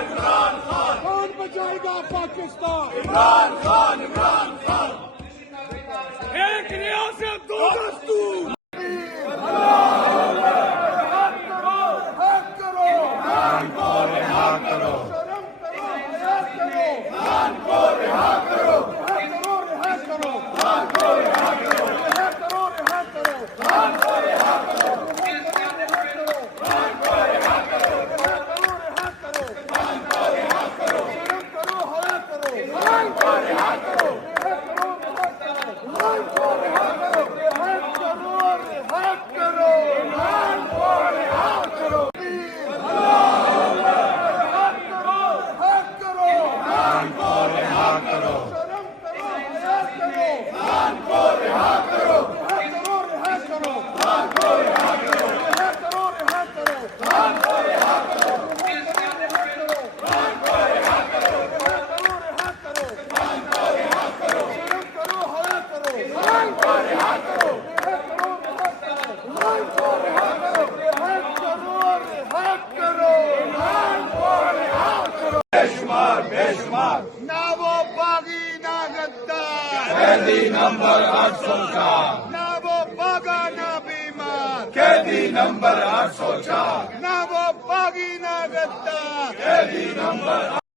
कौन बचाएगा पाकिस्तान? इमरान खान, इमरान खान। एक रियासत दो दस्तूर। बेशुमार ना वो बागी ना गद्दार, कैदी नंबर 804, ना वो बागा ना बीमार, कैदी नंबर 804, ना वो बागी ना गद्दार। कैदी नंबर